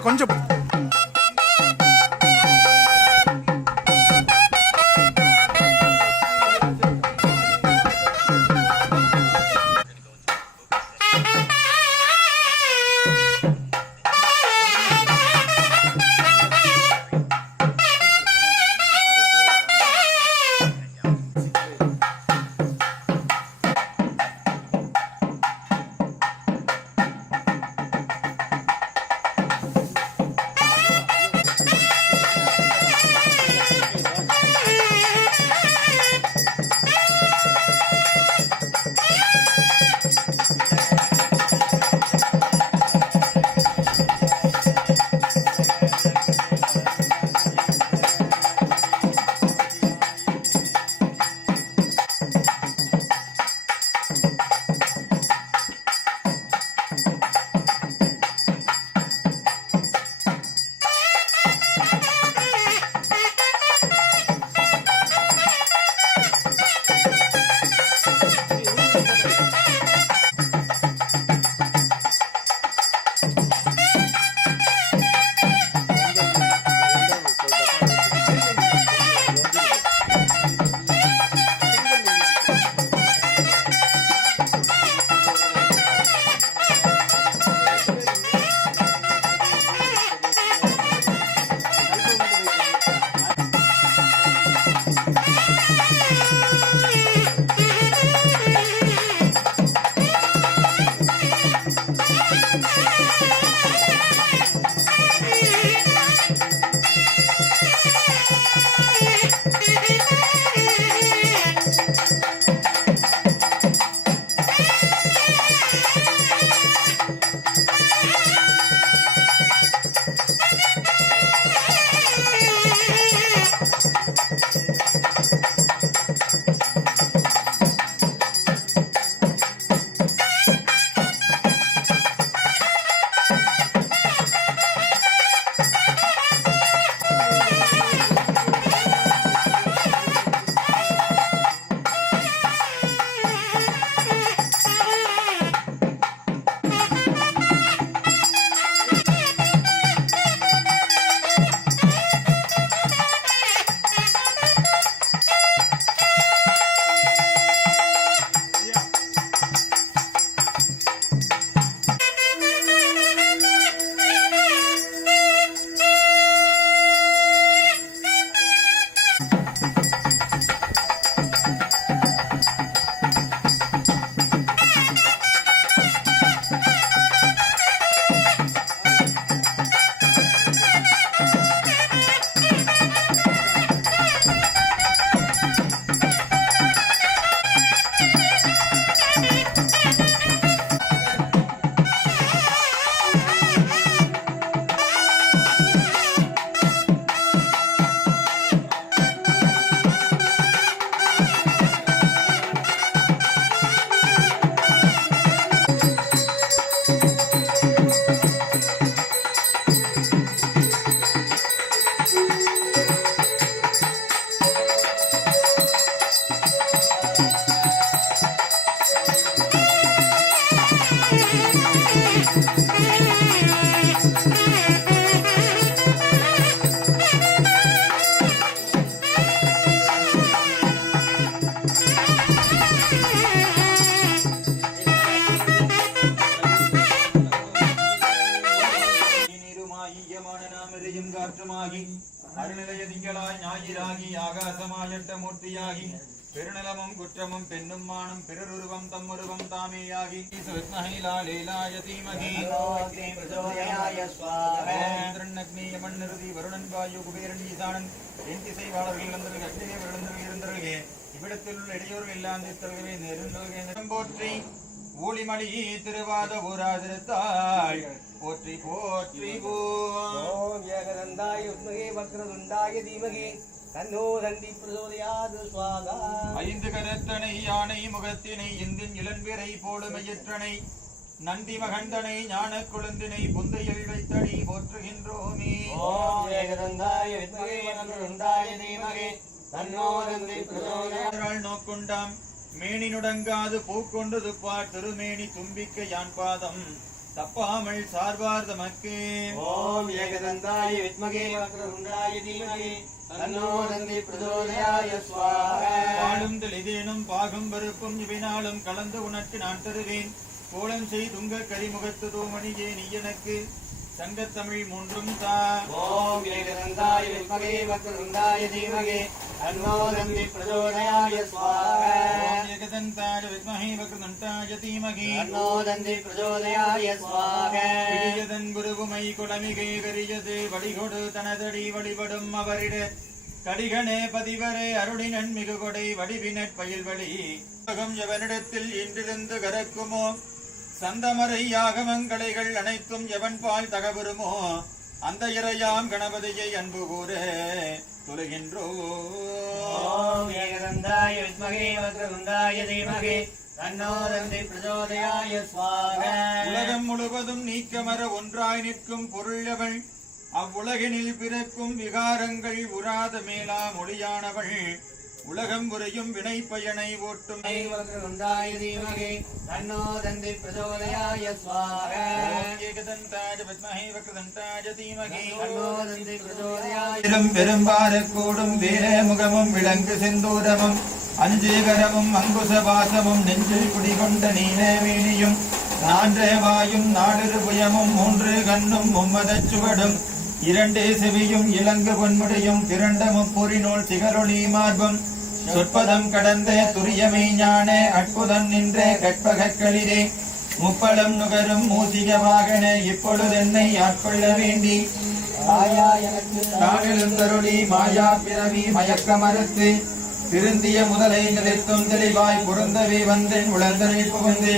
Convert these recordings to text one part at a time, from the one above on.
கொஞ்சம் அருநிலைய திங்களாய் ஞாயிறாகி ஆகாசமாயட்ட மூர்த்தியாகி பெருநிலமும் குற்றமும் பெண்ணும் மானும் பிறருருவம் தம்முருவம் தாமேயாகி வித்மஹைலாலேலாய தீமஹி மண்ணிறுதி வருணன் வாயு குபேரன் ஈசானன் என் திசைவாளர்கள் வந்தவர்கள் அக்னியே வருடந்தவர்கள் இருந்தவர்களே இவ்விடத்தில் உள்ள இடையோர்கள் இல்லாந்திருத்தவர்களே நெருந்தவர்களே போற்றி ஊழிமணி திருவாத ஊராதிருத்தாய் போற்றி போற்றி ஓம் ஏகதந்தாய உத்மகே வக்ரதுண்டாய தீமகே தன்னோ தந்தி பிரசோதயாது ஸ்வாகா. ஐந்து கரத்தனை யானை முகத்தினை இந்தின் இளன்பிறை போலுமையற்றனை நந்தி மகந்தனை ஞான குழந்தினை புந்தையில் வைத்தனை போற்றுகின்றோமே. ஓம் ஏகதந்தாய உத்மகே வக்ரதுண்டாய தீமகே தன்னோ தந்தி பிரசோதயாது நோக்குண்டாம் மேனி நுடங்காது பூக்கொண்டு துப்பார் திருமேனி தும்பிக்க யான் பாதம் தப்பாமல் சார்வார் தமக்கு. ஓம் ஏகதந்தாய வித்மகே வக்ரதுண்டாய தீமகி தன்னோ தந்தி பிரச்சோதயாய ஸ்வாஹா. பாலும் தெளிதேனும் பாகும் பருப்பும் இவைனாலும் கலந்து உனக்கு நான் தருவேன். கோலம் செய் துங்க கரிமுகத்து தோமணியே நீ எனக்கு சங்கத்தமிழ் மூன்றும் தா. ஓம் ஏகதந்தாய வித்மகே வக்ரதுண்டாய தீமகி தன்னோ தந்தி பிரச்சோதயாய ஸ்வாஹா. ஓம் ஏகதந்தாய வித்மஹே வக்ரதுண்டாய தீமஹி தன்னோ தந்தி பிரச்சோதயாய ஸ்வாஹா. பிரியதன் குருவுமை குளமிகை கரியது வழிகொடு தனதடி வழிபடும் அவரிட கடிகனே பதிவரே அருளினன் மிகு கொடை வடிவினற் பயில்வழி எவனிடத்தில் இன்றிருந்து கரக்குமோ சந்தமரை யாகமங்களைகள் அனைத்தும் எவன் பால் தகவருமோ அந்த இறையாம் கணபதியை அன்பு கூற தொழுகின்றோ. ஓம் ஏகதந்தாய வித்மகே வக்ரதுண்டாய தீமகி தன்னோ தந்தி பிரச்சோதயாய ஸ்வாஹா. உலகம் முழுவதும் நீக்கமர ஒன்றாய் நிற்கும் பொருளவள் அவ்வுலகினில் பிறக்கும் விகாரங்கள் உராத மேலா மொழியானவள் உலகம் உரையும் வினை பயனை ஓட்டும். வக்ரதுண்டாய தீமகி தன்னோ தந்தி பிரச்சோதயாய ஸ்வாஹா. ஏகதந்தாய வித்மஹே வக்ரதுண்டாய தீமஹி தன்னோ தந்தி பிரச்சோதயாய பெரும்பார கூடும் வீர முகமும் விலங்கு செந்தூரமும் அஞ்சீகரமும் அங்குசபாசமும் நெஞ்சில் குடிகொண்ட நீலவேணியும் நான்றேவாயும் நாடிரு புயமும் மூன்று கண்ணும் மும்மதச் சுவடும் இரண்டே செவியும் இலங்கு பொன்முடியும் திரண்ட முப்பொறிநூல் திகழொளி மார்பும் சொற்பதம் கடந்த துரியமை ஞான அற்புதம் நின்ற கற்பகக்களிரே முப்பளம் நுகரும் மூசிக வாகன இப்பொழுதென்னை ஆட்கொள்ள வேண்டி காணலும் தருளி மாயா பிறவி மயக்க மறுத்து திருந்திய முதலை நிலைத்தும் தெளிவாய் பொருந்தவே வந்தேன் உளர்ந்தனை புகுந்து.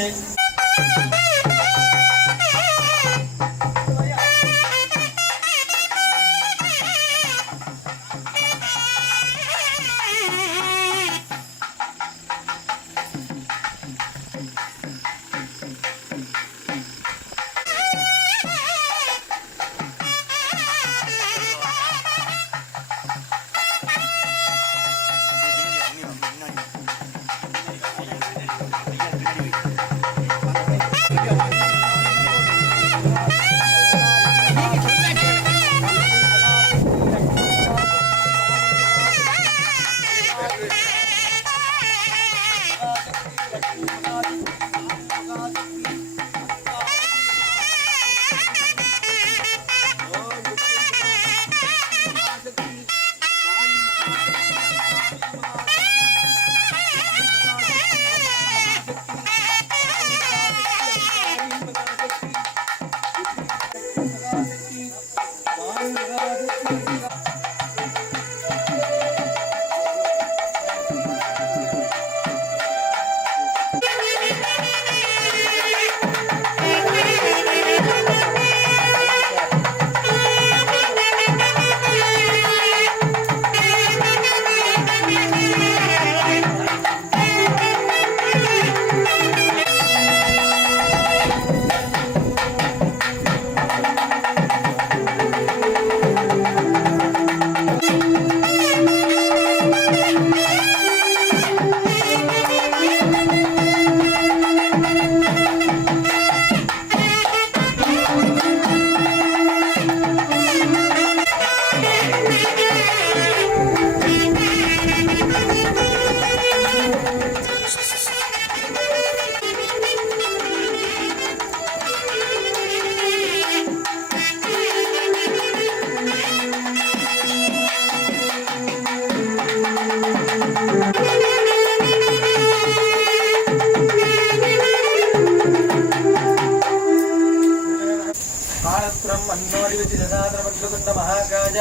महाकाज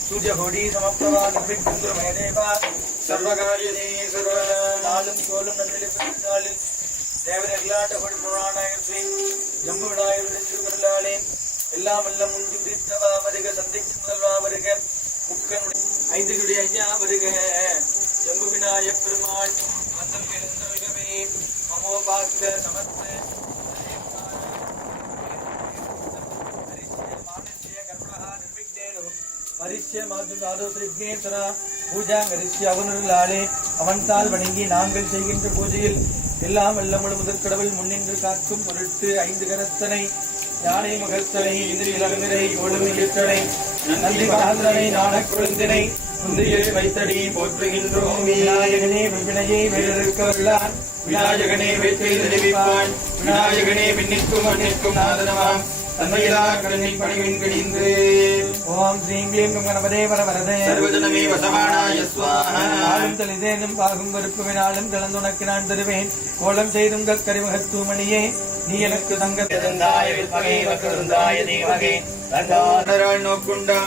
सूर्यघोड़ी समप्रभा निर्विघ्नमेदेव सर्वकार्यदे सर्वनालुम सोलुम नन्दिलिपनालि தேவர்களாட்ட கொடி புராணாயஸ்ரீ ஜம்பு விநாயகருடைய திருவருளாலே எல்லாம் வல்ல முந்தி உதித்தவா வருக சந்திக்கும் முதல்வா வருக முக்கனுடைய ஐந்துகளுடைய ஐயா வருக ஜம்பு விநாயகப் பெருமாள் வந்தம் எழுந்தருகவே மமோபாத்த சமர்த்த பூஜா கரிசி அவனுள்ளாலே அவன்தால் வணங்கி நாங்கள் செய்கின்ற பூஜையில் எல்லாம் வல்ல முழு முதற் கடவுள் முன்னின்று காக்கும் பொருட்டு ஐந்து கரத்தனை யானை முகத்தனை இந்திரி இளநிறை கொடுமையிட்டனை நந்தி மகாந்தனை நாணக் குழுந்தினை முந்தியில் வைத்தடி போற்றுகின்றோம். விநாயகனே வினையை வேறறுக்கவல்லான் விநாயகனே வேற்றை தெரிவிப்பான் விநாயகனே விண்ணிற்கும் மண்ணிற்கும் நாதனமாம் தன்மையிலா கடனின் பணிவின் கடிந்து. ஓம் ஸ்ரீம் க்ளீம் கணபதே வரவரதே சர்வஜனமே வசமானாய ஸ்வாஹா. ஆளும் தலிதேனும் பாகும் வெறுப்புவினாலும் கலந்துனக்கு நான் தருவேன். கோலம் செய்தும் கரிமுகத்தூமணியே நீ எனக்கு தங்கந்தாய வித்மகே வக்ரதுண்டாய தீமகே தன்னாரால் நோக்குண்டா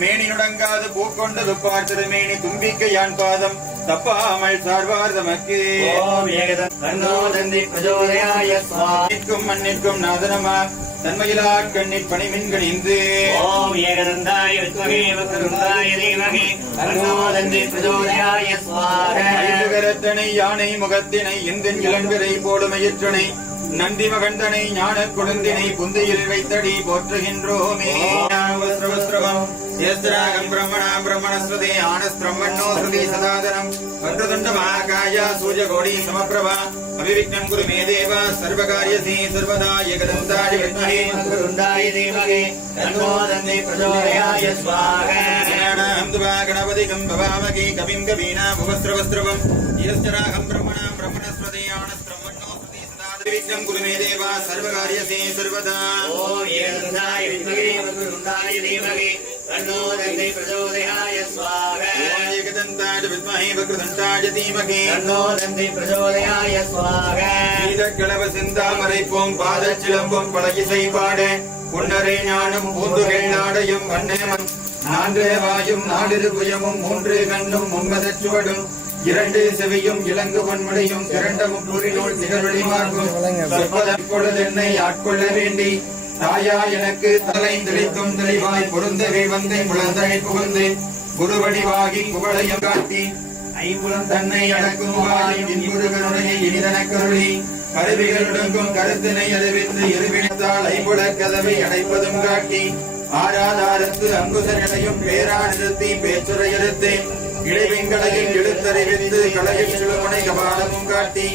மேனி நுடங்காது பூக்கொண்டது பார்த்திருமேனி தும்பிக்கை யான் பாதம் தப்பாமல் சார்வார் தமக்கு. ஓம் ஏகதம் தன்னோ தந்தி பிரச்சோதயாய ஸ்வாஹா. மண்ணிற்கும் மண்ணிற்கும் நாதனமா தன்மையிலா கண்ணிற் பணிமின்கள் இந்து. ஓம் ஏகதந்தாய வித்மகே வக்ரதுண்டாய தீமகே தன்னோ தந்தி பிரச்சோதயாய ஸ்வாஹா. ஐந்துகரத்தனை யானை முகத்தினை இந்தின் இளம்பிறை போடுமையிற்றனை நந்தி மகந்தனை ஞான குழந்தினை புந்தியில் வைத்தடி போற்றுகின்றோமே. வஸ்திரவஸ்திரவம் யஸ்திராகம் பிரம்மணா பிரம்மணஸ்வதே ஆனஸ்திரம்மண்ணோ ஸ்ருதி சதாதனம் வக்ரதுண்ட மகாகாய சூர்யகோடி சமப்பிரபா அவிவிக்னம் குரு மே தேவ சர்வகாரியசி சர்வதா ஏகதந்தாய வித்மஹே வக்ரதுண்டாய தீமகே தன்னோ தந்தி பிரச்சோதயாய ஸ்வாஹா. கணபதிகம் பவாமகே கவிம் கவீனா வஸ்திரவஸ்திரவம் யஸ்திராகம் பிரம்மணா பிரம்மணஸ்வதே ஆனஸ்திரம்மண்ணோ விக்னம் குரு மே தேவா சர்வகாரியசே சர்வதா. ஓம் ஏகதந்தாய வித்மகே வக்ரதுண்டாய தீமகே தன்னோ தந்தி பிரச்சோதயாய ஸ்வாஹா. ஓம் ஏகதந்தாய வித்மஹே வக்ரதுண்டாய தீமகி தன்னோ தந்தி பிரச்சோதயாய ஸ்வாஹா. கீதக்கிழவ சிந்தாமரை போம் பாதச்சிலம்பும் பழகிசை பாட பொன்னரை ஞானம் பூந்துகள் நாடையும் வண்ணமன் நான்கு வாயும் நாடிரு புயமும் மூன்று கண்ணும் முன்பதச் சுவடும் இரண்டு செவியும் இலங்கு பொன்முடையும் திரண்டமும் புரிநூல் திகழொளி மார்பும் சொற்பதம் கொடுதென்னை ஆட்கொள்ள வேண்டி தாயா எனக்கு தலை தெளித்தும் தெளிவாய் பொருந்தகை வந்தை முழந்தகை புகுந்து குருவடிவாகி குவளையம் காட்டி ஐம்புலம் தன்னை அடக்கும் வாயும் இன்புருகனுடைய இனிதனக்கருளி கருவிகளுடங்கும் கருத்தினை அறிவித்து எருவினத்தால் ஐம்புல கதவை அடைப்பதும் காட்டி ஆராதாரத்து அங்குசனையும் பேரா நிறுத்தி பேச்சுரை எடுத்து இடைவெங்களையில் எழுத்தறிவித்து கலையில் சிலுமனை கபாலமும் காட்டி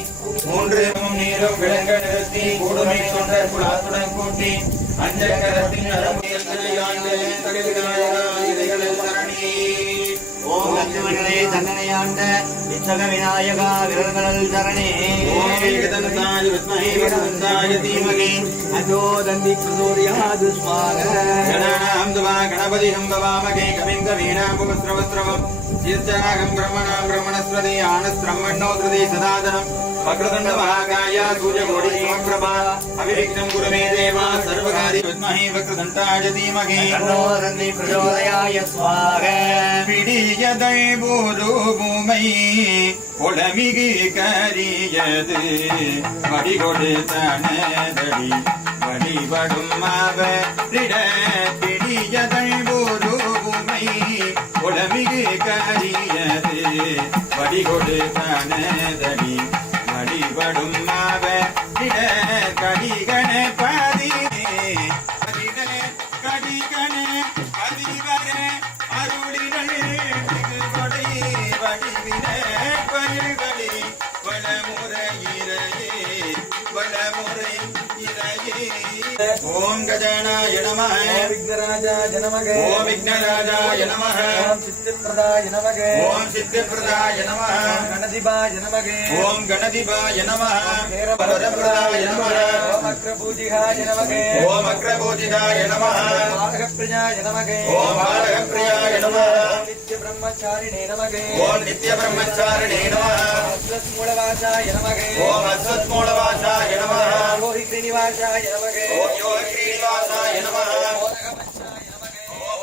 மூன்று நீரும் விளங்க நிறுத்தி கூடுமை தொண்டர் குலாத்துடன் கூட்டி அஞ்சக்கரத்தின் அரமுயல் ஓம் லட்சுமணனே தன்னனையாண்ட வித்தக விநாயகா விரல்களல் சரணே. ஓம் ஏகதந்தாய வித்மஹே வக்ரதுண்டாய தீமகி தன்னோ தந்தி பிரச்சோதயாய ஸ்வாஹா. கணானாம் துவா கணபதிகம் பவாமகே கவிம் கவீனாம் வஸ்திரவஸ்திரவம் யஸ்திராகம் பிரம்மணாம் பிரம்மணஸ்வதே ஆனஸ்திரம்மண்ணோ ஸ்ருதி சதாதனம் வக்ரதுண்ட மகாகாய சூர்யகோடி சமப்பிரபா அவிவிக்னம் குரு மே தேவா சர்வகாரி வித்மஹே வக்ரதுண்டாய தீமகி தன்னோ தந்தி பிரச்சோதயாய ஸ்வாஹா. பிடியதழ் போரு பூமை உளமிகு கரியது வடிகொடு தனதடி வடிபடும் அவரிட பிடியதழ் போரு பூமை உளமிகு கரியது வடிகொடு தனதடி வடிபடும் அவரிட கடிகண பதினே கடிகண பதிவர அருளினள் கொடை வடிவின பயிர்களே வளமுறை இறையே வளமுறை இறையே. ஓம் கஜானாய நமः விக்னராஜாய நமக. ஓம் விக்னராஜாய நமः ஓம் சித்திப்பிரதாய நமக. ஓம் சித்திப்பிரதாய நமः கணதிபாய நமக. ஓம் கணதிபாய நமः வரதபிரதாய நமः ஓம் அக்ரபூஜிகாய நமக. ஓம் அக்ரபூஜிதாய நமः பாலகப்பிரியாய நமக. ஓம் பாலகப்பிரியாய நமः ஓம் நித்ய பிரம்மச்சாரிணே நமக. ஓம் நித்ய பிரம்மச்சாரிணே நமः அஸ்வத்மூலவாசாய நமக. ஓம் அஸ்வத்மூலவாசாய நமः யோகி ஸ்ரீனிவாசாய நமக. ஓம் யோகி ஸ்ரீனிவாசாய நமः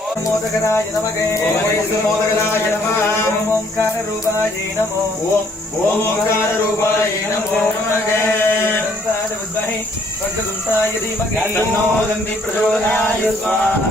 ஓம் மோதகராய நமக. ஓம் மோதகராய நமः ஓம் ஓம்கார ரூபாய நமோ. ஓம் ஓம் ஓங்கார ரூபாய நமோ நமக. தந்தாய வித்மஹே வக்ரதுண்டாய தீமகி தன்னோ தந்தி பிரச்சோதயாய ஸ்வாஹா.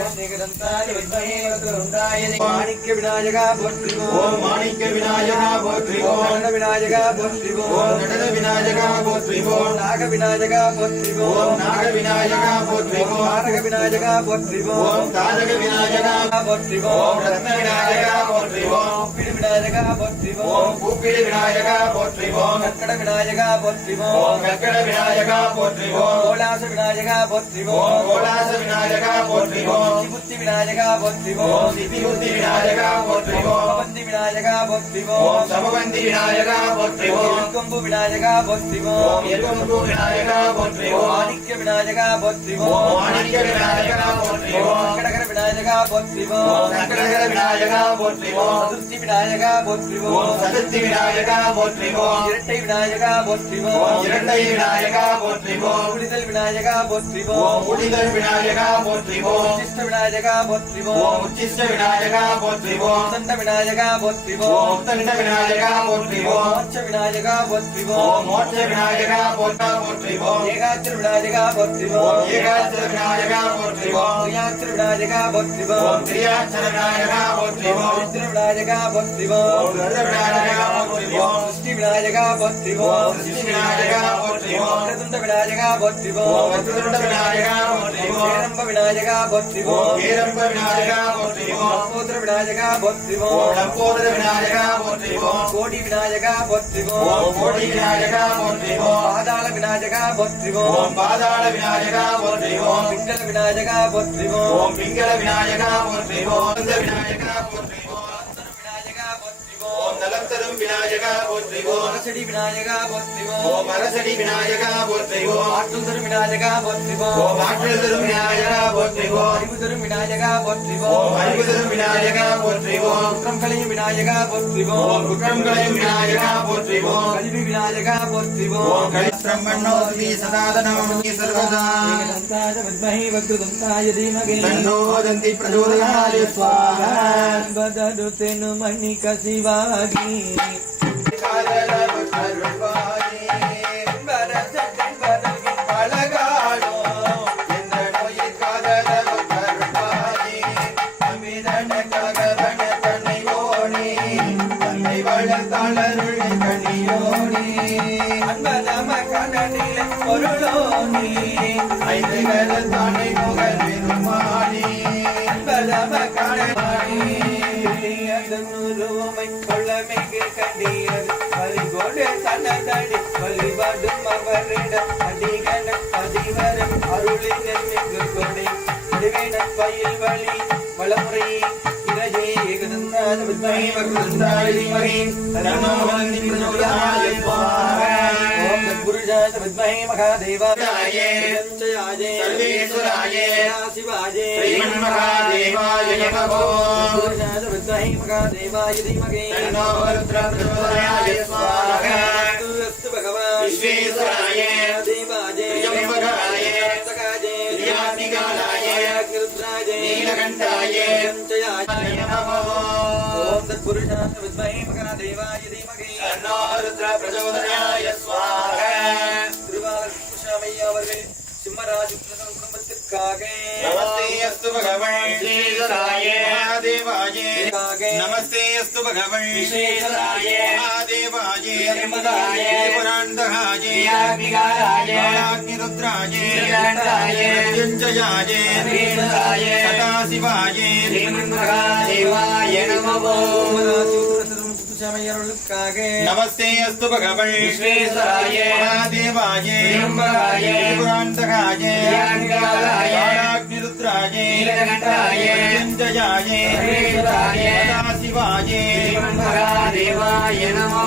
ஓம் ஏகதந்தாய வித்மஹே வக்ரதுண்டாய தீமகி மாணிக்ய விநாயகா போற்றிவோம். ஓம் மாணிக்க விநாயகா போற்றிவோம். நடன விநாயகா போற்றிவோம். ஓம் நடன விநாயகா போற்றிவோம். நாக விநாயகா போற்றிவோம். ஓம் நாக விநாயகா போற்றிவோம். நாரக விநாயகா போற்றிவோம் ஓம் தாரக விநாயகா போற்றிவோம் ஓம் ரத்ன விநாயகா போற்றிவோம் கூப்பிடு விநாயகா போற்றிவோம் ஓம் கூப்பிடு விநாயகா போற்றிவோம் கற்கட விநாயகா போற்றிவோம் ஓம் கற்கட விநாயகா போற்றிவோம் கோலாச விநாயகா போற்றிவோம் ஓம் கோலாச விநாயகா போற்றிவோம் சிபுத்தி விநாயகா போற்றிவோம் ஓம் சித்திபுத்தி விநாயகா போற்றிவோம் பவந்தி விநாயகா போற்றிவோம் ஓம் சமபந்தி விநாயகா போற்றிவோம் கொம்பு விநாயகா போற்றிவோம் ஓம் எருகம்பு விநாயகா போற்றிவோம் மாணிக்க விநாயகா போற்றிவோம் ஓம் மாணிக்க விநாயகா போற்றிவோம் கடகர விநாயகா போற்றிவோம் ஓம் சங்கடகர விநாயகா போற்றிவோம் சதுர்த்தி விநாயகா போற்றிவோம் ஓம் சதுர்த்தி விநாயகா போற்றிவோம் இரட்டை விநாயகா போற்றிவோம் ஓம் இரட்டை விநாயகா போற்றிவோம் குடிதல் விநாயகா போற்றிவோம் ஓம் முடிதல் விநாயகா போற்றிவோம் உச்சிஷ்ட விநாயகா போற்றிவோம் ஓம் உச்சிஷ்ட விநாயகா போற்றிவோம் தண்ட விநாயகா போற்றிவோம் ஓம் தண்ட விநாயகா போற்றிவோம் மோட்ச விநாயகா போற்றிவோம் ஓம் மோட்ச விநாயகா போற்றிவோம் ஏகாத்திர விநாயகா போற்றிவோம் ஓம் ஏகாட்சர விநாயகா போற்றிவோம் திரியாத்திர விநாயகா போற்றிவோம் ஓம் திரியாட்சர விநாயகா போற்றிவோம் ருத்ர விநாயகா போற்றிவோம் ஓம் ருத்ர விநாயகா போற்றிவோம் சிருஷ்டி விநாயகா போற்றிவோம் ஓம் சித்தி விநாயகா போற்றிவோம் வக்ரதுண்ட விநாயகா போற்றிவோம் ஓம் வக்ரதுண்ட விநாயகா போற்றிவோம் ஏரம்ப விநாயகா போற்றிவோம் ஓம் கேரம்ப விநாயகா போற்றிவோம் லம்போதர விநாயகா போற்றிவோம் ஓம் லம்போதர விநாயகா போற்றிவோம் கோடி விநாயகா போற்றிவோம் ஓம் கோடி விநாயகா போற்றிவோம் பாதாள விநாயகா போற்றிவோம் ஓம் பாதாள விநாயகா போற்றிவோம் பிங்கள விநாயகா போற்றிவோம் ஓம் பிங்கள விநாயகா போற்றிவோம் விநாயகா போற்றிவோம் விநாயகா போற்றிவோம் ஓம் நலத்தரும் விநாயகா போற்றிவோம் அரசடி விநாயகா போற்றிவோம் ஓம் அரசடி விநாயகா போற்றிவோம் ஆற்றல் தரும் விநாயகா போற்றிவோம் ஓம் ஆற்றல் தரும் விநாயகா போற்றிவோம் அறிவு தரும் விநாயகா போற்றிவோம் ஓம் அறிவு தரும் விநாயகா போற்றிவோம் குற்றம் களையும் விநாயகா போற்றிவோம் ஓம் குற்றம் களையும் விநாயகா போற்றிவோம் கல்வி விநாயகா போற்றிவோம் ஓம் கலி பிரம்மண்ணோதி சதாதனம் சர்வதா ஏகதந்தாய வித்மஹே வக்ரதுண்டாய தீமஹி தன்னோ வதந்தி பிரச்சோதயாய ஸ்வாஹா பதடு தெனு மணிக சிவாகி காதலவு கருள்வாயே வரசத்தின் பதவி அழகாளோ என்ற நோயை காதலவு கருள்வாயே அமிதனகவன தன்னை ஓணி தன்னை வளர்த்தாளருள் கனியோனி அன்பதம கனனிலே பொருளோனி ஐந்து கரத்தானை முகல் பெருமானி அன்பதம கனனி அதனுருவமை கொள்ளமைக்கு கண்டியது பறிகொடு தனதடி வழிபாடும் அவரிடம் அடிகன அதிவரம் அருளின் எங்கு கொடை அடிவினன் பயில் வழி வளமுறை இறையே ஏகதந்தான வித்மஹே வக்ரதுண்டாய தீமஹி தன்னோ வதந்தி பிரச்சோதயாய ஸ்வாஹா ஓம் தத்புருஷாய வித்மஹே மகாதேவாய சஞ்சயாய சர்வேஸ்வராய சிவாய ஸ்ரீமன்மகாதேவாய நமः தத்புருஷாய வித்மஹே மகாதேவாய தீமஹி தன்னோ ருத்ர பிரச்சோதயாய ஸ்வாஹா அஸ்து பகவான் விஸ்வேஸ்வராய தேவாய த்ரியம்பகாய சகாய திரியாதிகாலாய ருத்ராய நீலகண்டாய சஞ்சயாய நமः ஓம் தத்புருஷாய வித்மஹே மகாதேவாய தீமஹி தன்னோ ருத்ர பிரச்சோதயாய ஸ்வாஹா திருவாரூர் குஷாமையா அவர்கள் சிம்மராஜ் குடும்பத்திற்காக நமஸ்தே அஸ்து பகவன் விஸ்வேஸ்வராய மகாதேவாய நமஸ்தே அஸ்து பகவன் விஸ்வேஸ்வராய மகாதேவாய திரியம்பகாய புராண்டகாய திரியாக்னிகாலாய அக்னிருத்ராய நீலகண்டாய மத்யுஞ்சயாய சர்வேஸ்வராய சதாசிவாய ஸ்ரீமன்மகாதேவாய நமோ குஷாமையர்களுக்காக நமஸ்தே அஸ்து பகவன் விஸ்வேஸ்வராய மகாதேவாய திரியம்பகாய புராண்டகாய திரியாக்னிகாலாய அக்னிருத்ராய நீலகண்டாய மத்யுஞ்சயாய சர்வேஸ்வராய சதாசிவாய ஸ்ரீமன்மகாதேவாய நமோ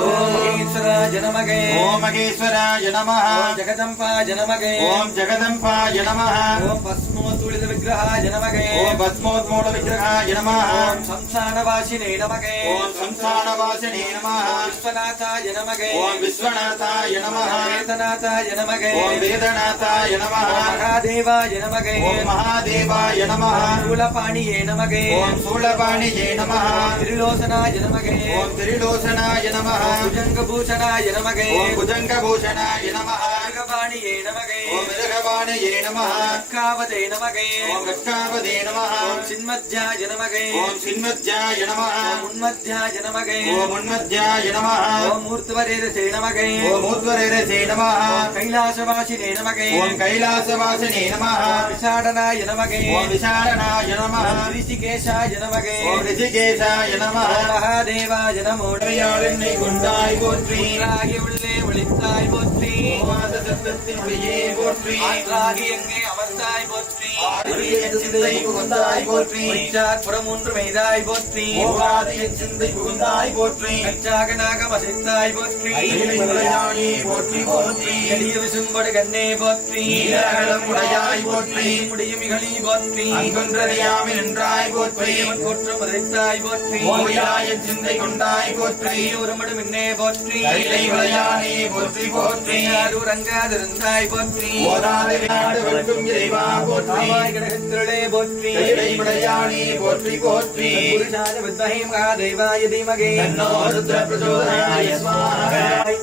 ஈஸ்வராய நமகே ஓம் மகேஸ்வராய நமः ஓம் ஜெகதம்பாய நமகே ஓம் ஜெகதம்பாய நமः ஓம் பஸ்மோத்துளித விக்கிரகாய நமகே ஓம் பஸ்மோத்மூல விக்கிரகாய நமः ஓம் சம்சானவாசினே நமகே ஓம் சம்சானவாசினே நமः விஸ்வநாதாய நமகே ஓம் விஸ்வநாதாய நமः வேதநாதாய நமகே ஓம் வேதநாதாய நமः மகாதேவாய நமகே ஓம் மகாதேவாய நமः சூலபாணியே நமகே ஓம் சூலபாணியே நமः திரிலோசனாய நமகே ஓம் திரிலோசனாய நமः புஜங்கபூஷணாய நமகே ஓம் புஜங்கபூஷணாய நமः மிருகபாணியே நமகே ஓம் மிருகபாணியே கபாலவாணயே நமः கக்காவதே நமகே ஓம் கக்காவதே நமः ஓம் சின்மத்யாய நமகே ஓம் சின்மத்யாய நமः ஓம் உன்மத்யாய நமகே ஓம் உன்மத்யாய நமः ஓம் மூர்த்தவரேரசே நமகே ஓம் ஊர்த்வரேரசே நமः ஓம் கைலாசவாசினே நமகே ஓம் கைலாசவாசினே நமः ஓம் விசாடனாய நமகே ஓம் விசாரணாய நமः ஓம் ரிஷிகேஷாய நமகே ஓம் ரிஷிகேஷாய நமः ஓம் மகாதேவாய நமோ உடையாளென்னை கொண்டாய் போற்றி ஆகி உள்ளே ஒளித்தாய் போற்றி ஓவாத சத்தத்தின் ஒளியே போற்றி ஆற்றாகி எங்கே அமர்ந்தாய் போற்றி ஆதிரிய சிந்தை புகுந்தாய் போற்றி பொய்ச்சார் புறமூன்று மெய்தாய் போற்றி ஓவாதிய சிந்தை புகுந்தாய் போற்றி கச்சாகனாக வசித்தாய் போற்றி கையிலை உடையாளே போற்றி போற்றி எளிய விசும்படு கண்ணே போற்றி நீலகலம் உடையாய் போற்றி முடியும் இகழி போற்றி அங்கொன்றறியாமல் நின்றாய் போற்றி கொற்று மறைத்தாய் போற்றி ஓவியாய சிந்தை கொண்டாய் போற்றி உருமடு மின்னே போற்றி கையிலை உடையாளே போற்றி போற்றி ரங்காதிருந்தாய் போற்றி ஓதாத நாடு வெல்கும் இறைவா போற்றி ஆவாய் கிடகத்திரளே போற்றி கையிலை உடையாளே போற்றி போற்றி புருஷாய வித்மஹே மகாதேவாய தீமகே தன்னோ ருத்ர பிரச்சோதயாய ஸ்வாஹா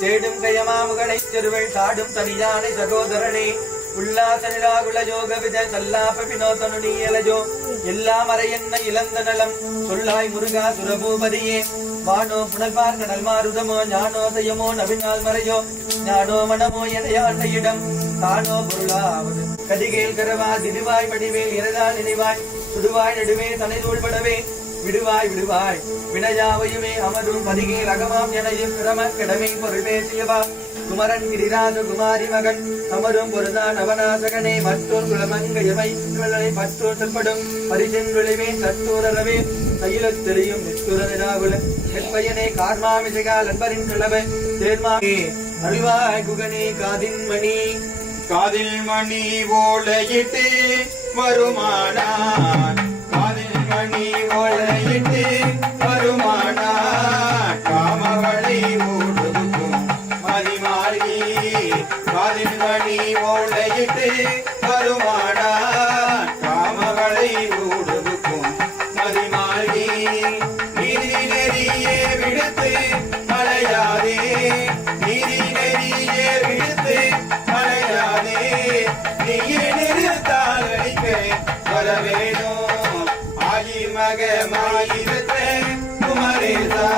சேடும் கயமாமுகனை செருவள் சாடும் தனியானை சகோதரனே உல்லாச நிராகுல யோக வித சல்லாப வினோதனு நீயலஜோ எல்லாம் அறையன்ன இளந்த நலம் சொல்லாய் முருகா சுரபூபதியே வானோ புனல்பார் கடல் மாருதமோ ஞானோதயமோ நவினால் மறையோ ஞானோ மனமோ எதையாண்ட இடம் தானோ பொருளாவது கதிகேல் கரவா திடுவாய் வடிவேல் இரதா நினைவாய் சுடுவாய் நடுவே தனை தூள்படவே விடுவாய் விடுவாய் வினையாவையுமே அமரும் பதிகேல் அகமாம் எனையும் கிரம கிடமை பொருள் பேசியவா குமரன் கிரிராஜ குமாரி மகன் அமரும் பொருதான் அவநாசகனே மற்றோர் குலமங்கையமை பற்றோர் செல்படும் பரிசென் விளைவே தத்தூரவே கையிலத் தெரியும் நித்துர நிராகுல நெற்பயனே கார்மாமிசகால் அன்பரின் கிளவ தேர்மாமே அழிவாய் குகனே காதின் மணி காதில் மணி ஓலையிட்டு வருமானார் காதில் மணி ஓலையிட்டு வருமானார் காமவளை ஓடுதுக்கும் மதிமாறி காதில் மணி ஓலையிட்டு வருமானார் காமவளை ஓடுதுக்கும் மதிமாறி நீதி நெறியே விடுத்து மலையாதே நீதி நெறியே விடுத்து மலையாதே நீயே நிறுத்தால் அடிக்க வரவேணும் ஆயி மக மாயிரத்த குமரேசா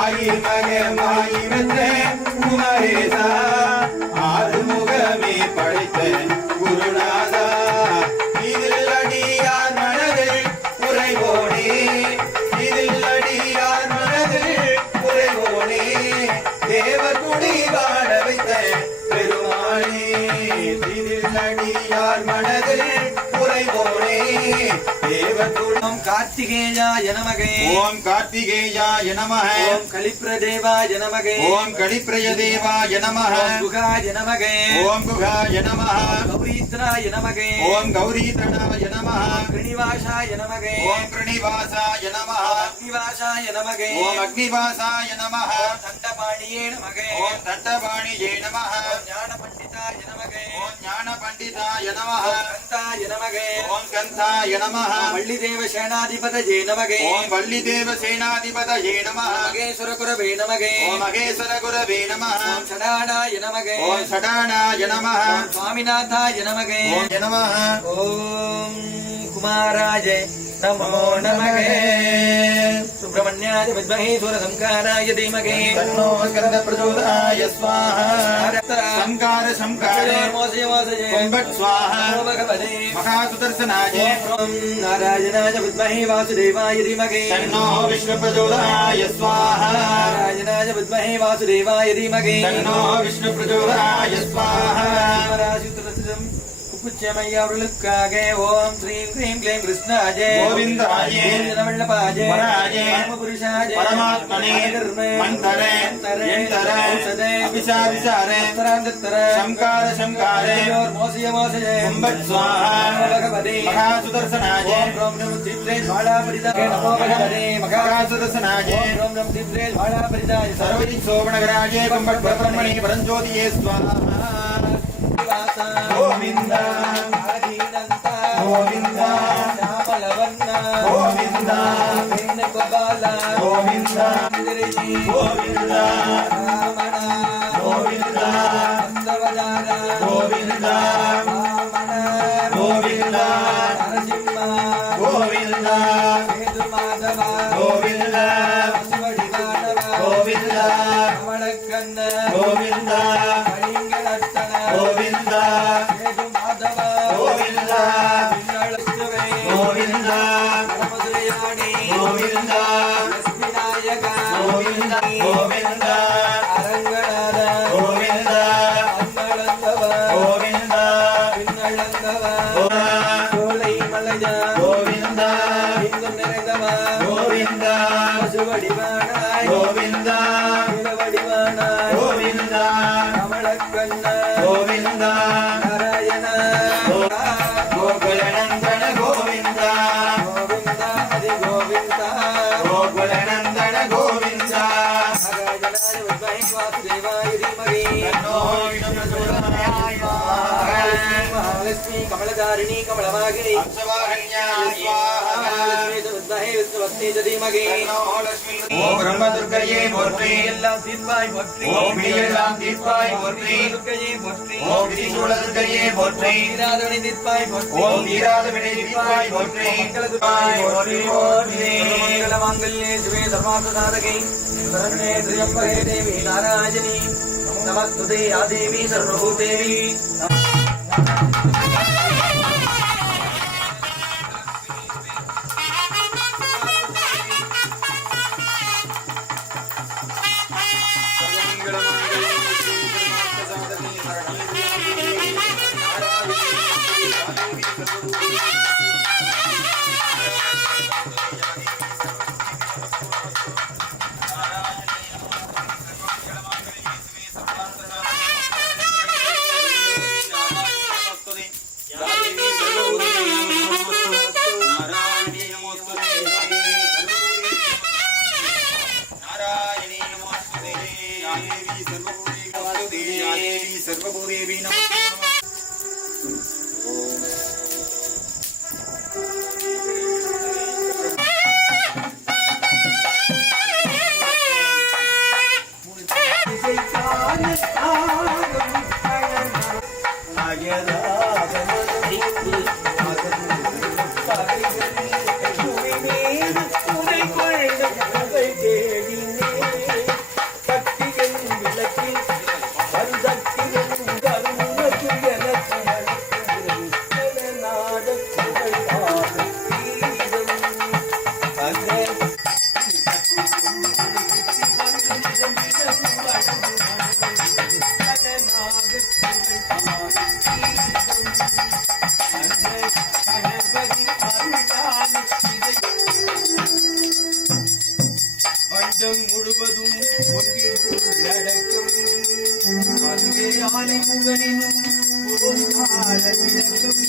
ஆயி மக மாயிரத்த குமரேசா ஆறுமுகமே படைத்த குருநாதா இதில் அடியார் மனதில் உறைவோனே இதில் அடியார் மனதில் உறைவோனே தேவர் குடி வாழ வைத்த பெருமானே இதில் அடியார் மனதில் உறைவோனே தேவர் குடி ஓம் கார்த்திகேயாய நமகே ஓம் கார்த்திகேயாய நமः ஓம் கலிப்ரதேவாய நமகே ஓம் கலிப்ரயதேவாய நமः ஓம் குகாய நமகே ஓம் குகாய நமः கௌரீத்ராய நமகே ஓம் கௌரீதனாய நமः கிருணிவாசாய நமகே ஓம் கிருணிவாசாய நமः அக்னிவாசாய நமகே ஓம் அக்னிவாசாய நமः தண்டபாணியே நமகே ஓம் தண்டபாணியே நமः ஞான பண்டிதாய நமகே ஓம் ஞான பண்டிதாய நமः கந்தாய நமகே ஓம் கந்தாய நமः வள்ளிதேவ சேனாதிபதயே நமகே ஓம் வள்ளிதேவ சேனாதிபதயே நமः மகேஸ்வர குரவே நமகே ஓம் மகேஸ்வர குரவே நமः ஓம் சடானாய நமகே ஓம் சடானாய நமः ஓம் சுவாமிநாதாய நமகே ஓம் நமः ஓம் குமாராய நமோ நமகே சுப்பிரமணியாய வித்மஹே சூரசம்காராய தீமகே தன்னோ ஸ்கந்த பிரச்சோதயாய ஸ்வாஹா சம்கார சம்கார மோசய மோசய கும்பட் ஸ்வாஹா நமோ பகவதே மகாசுதர்சனாய ஓம் நாராயணாய வித்மஹே வாசுதேவாய தீமகே தன்னோ விஷ்ணு பிரச்சோதயாய ஸ்வாஹா நாராயணாய வித்மஹே வாசுதேவாய தீமகே தன்னோ விஷ்ணு பிரச்சோதயாய ஸ்வாஹா ராசித்ரசிதம் உப்புச்சமைய அவர்களுக்காக ஓம் ஸ்ரீம் க்ரீம் க்ளீம் கிருஷ்ணாஜே கோவிந்தாயே வல்லபாஜே வராஜே பரமபுருஷாஜே பரமாத்மனே மந்தரே எந்தரே அபிசாபிசாரே சம்கார சம்காரே மோசய மோசய கும்பட் ஸ்வாஹா பகவதே மகாசுதர்சனாய ஓம் ரோம் நம சித்ரே ஜ்வாலாபரிதாய நமோ பகவதே மகாசுதர்சனாய ஓம் ரோம் நம சித்ரே ஜ்வாலாபரிதாய சர்வஜி சோபனகராஜே கும்பட் பிரம்மணி பரஞ்சோதியே ஸ்வாஹா கோவிந்தா ஆதீனந்தா கோவிந்தா శ్యామలవర్ణ గోవింద వేణుగోపాల గోవింద ఇంద్రజీ గోవింద రామణ கோவிந்தா நந்தவதாரா கோவிந்தா வாமனர் கோவிந்தா நரசிம்மா கோவிந்தா சேது மாதவா கோவிந்தா பசுவடிவானவா கோவிந்தா கமலக்கண்ண கோவிந்தா கலிங்கநர்த்தன கோவிந்தா சேது மாதவா கோவிந்தா பின்னழுத்துவே கோவிந்தா பரமதுரையாணி கோவிந்தா லட்சுமி நாயகா கோவிந்தா கோவிந்தா அரங்கநாத கோவிந்தா அன்னழந்தவா கோவிந்தா பின்னழந்தவா கோவிந்தா சோலை மலையா கோவிந்தா இங்கும் நிறைந்தவா கோவிந்தா பசுவடிவானாய் கோவிந்தா நிலவடிவானாய் கோவிந்தா கமலக்கண்ண கோவிந்தா நாராயண கோகுலநந்தன கோவிந்தா கோவிந்தா ஹரி கோவிந்தா கோகுலநந்தன கோவிந்தா நாராயணாய வித்மஹே வாசுதேவாய தீமஹி தன்னோ விஷ்ணுபிரச்சோதயாத் மகாலட்சுமி கமலதாரிணி கமலவாகினி அம்சவாஹன்யாய ஸ்வாஹா மகாலட்சுமி வித்மஹே விஷ்ணுவத்னி தீமஹி தன்னோ லக்ஷ்மி ஓம் பிரம்மதுர்க்கையே போற்றி எல்லாம் தீர்ப்பாய் போற்றி ஓம் பிரியெல்லாம் தீர்ப்பாய் போற்றி துர்க்கையே போற்றி ஓம் திரிசூலதுர்க்கையே போற்றி தீராதவனை தீர்ப்பாய் போற்றி ஓம் தீராதவினை தீர்ப்பாய் போற்றி மங்களதுர்க்காய் போற்றி போற்றி மங்களமாங்கல்யே சிவே சர்வார்த்தசாதகை சரண்யே திரியம்பகே தேவி நாராயணி நமஸ்துதே ஆதேவி சர்வபூதேவி सर्वभूदेवी नमः அண்டம் முழுவதும் ஒன்றில் உள்ளடக்கும் அதுவே ஆனை முகனினும் ஓங்கார விளக்கும்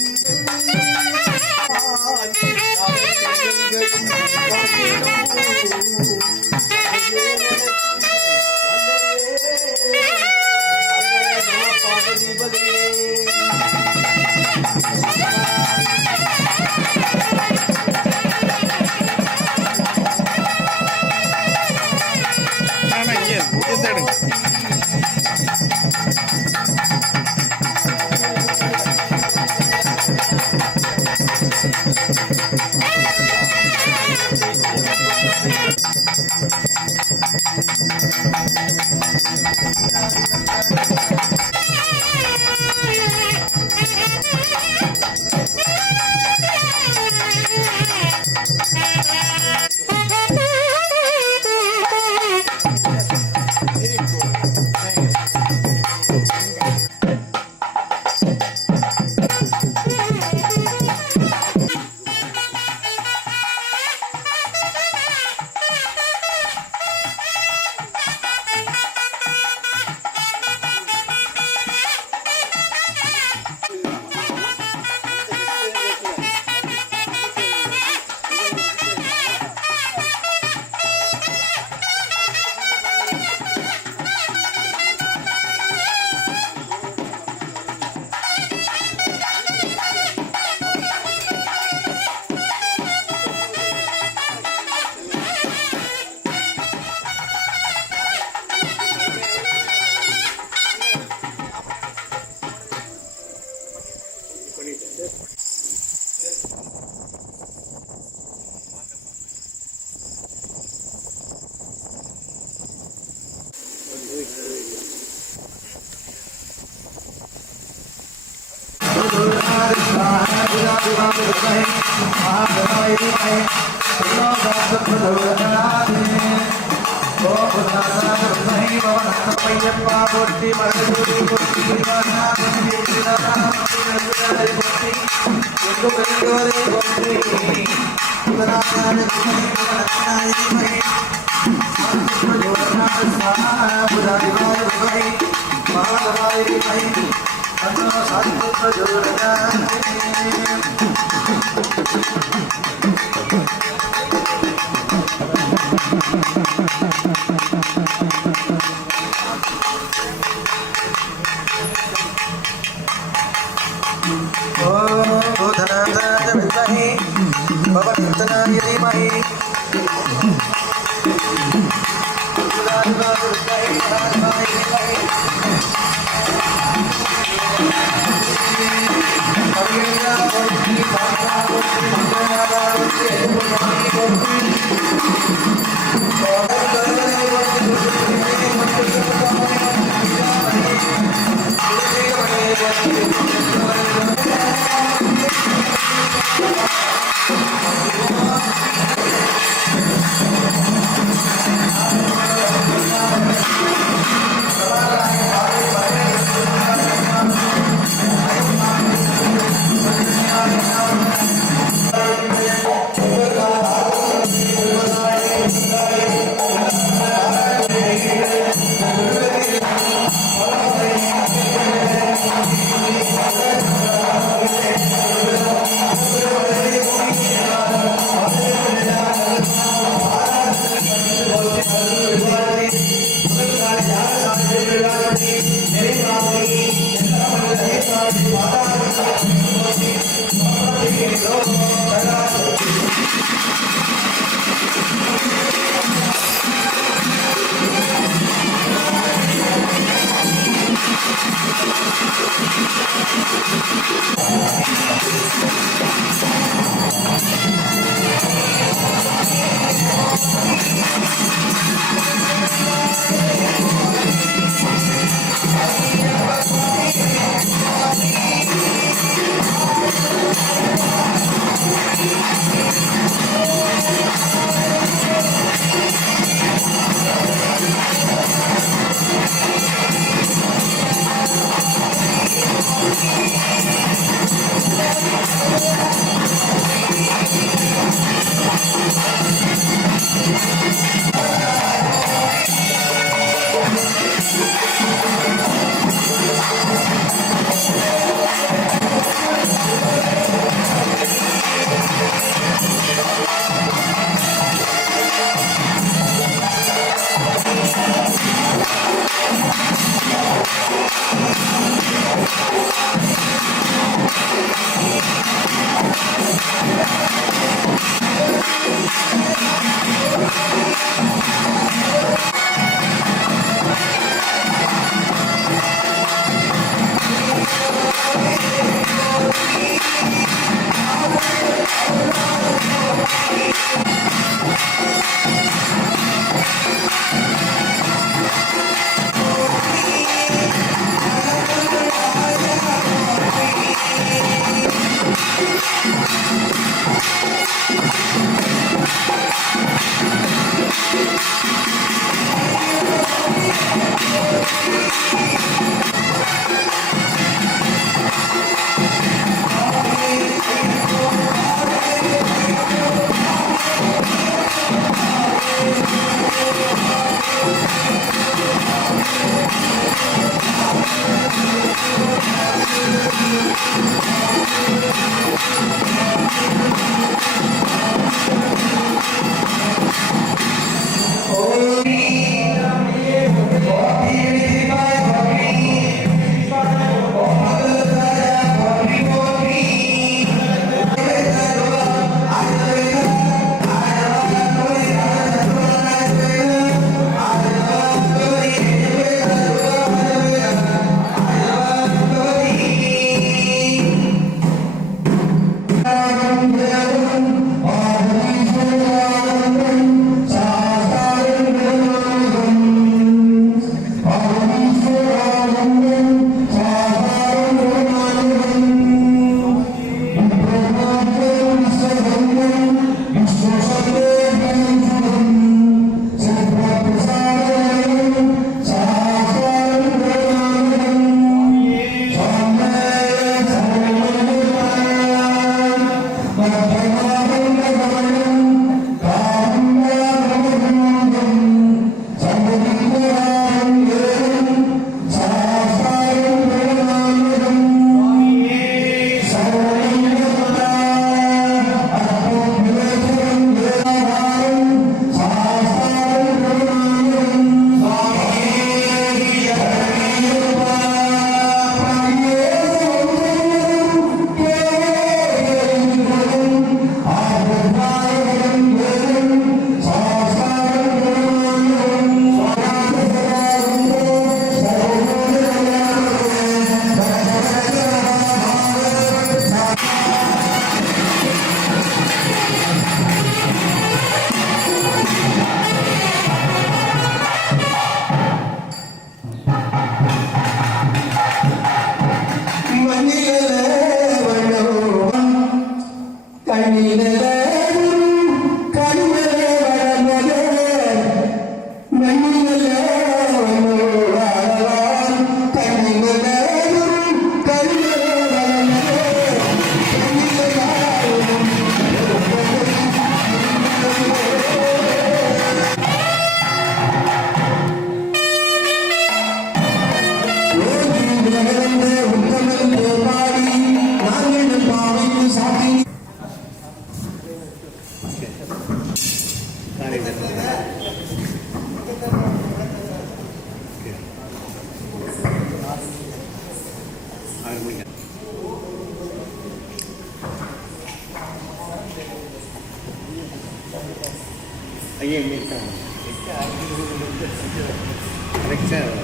ஐயா இருக்காங்க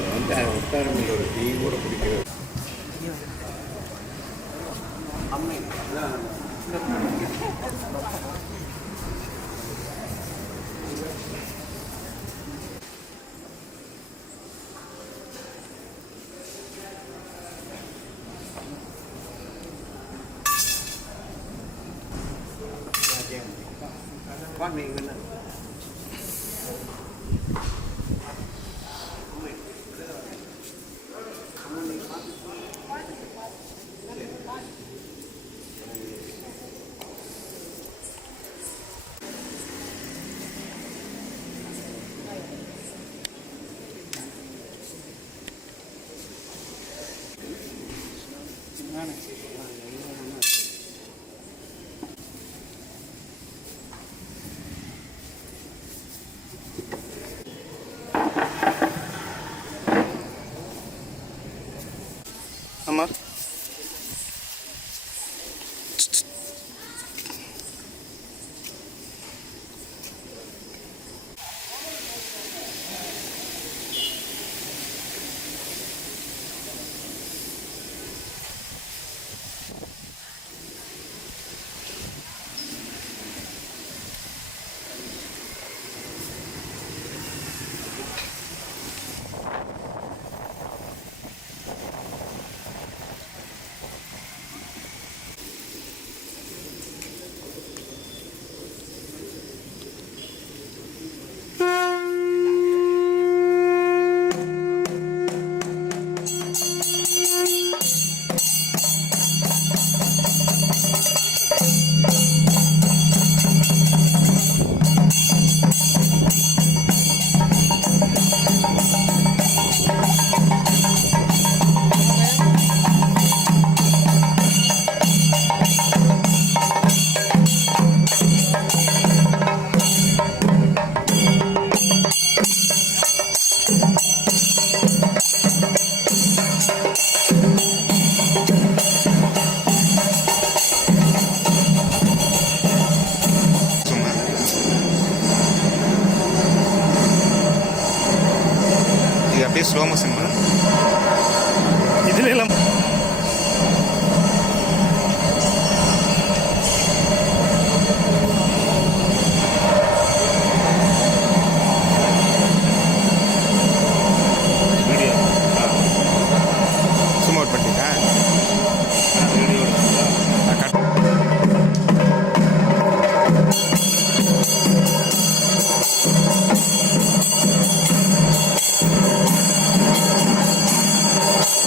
வந்து உத்தாரமில் ஒரு டீ கூட பிடிக்கிறது con mình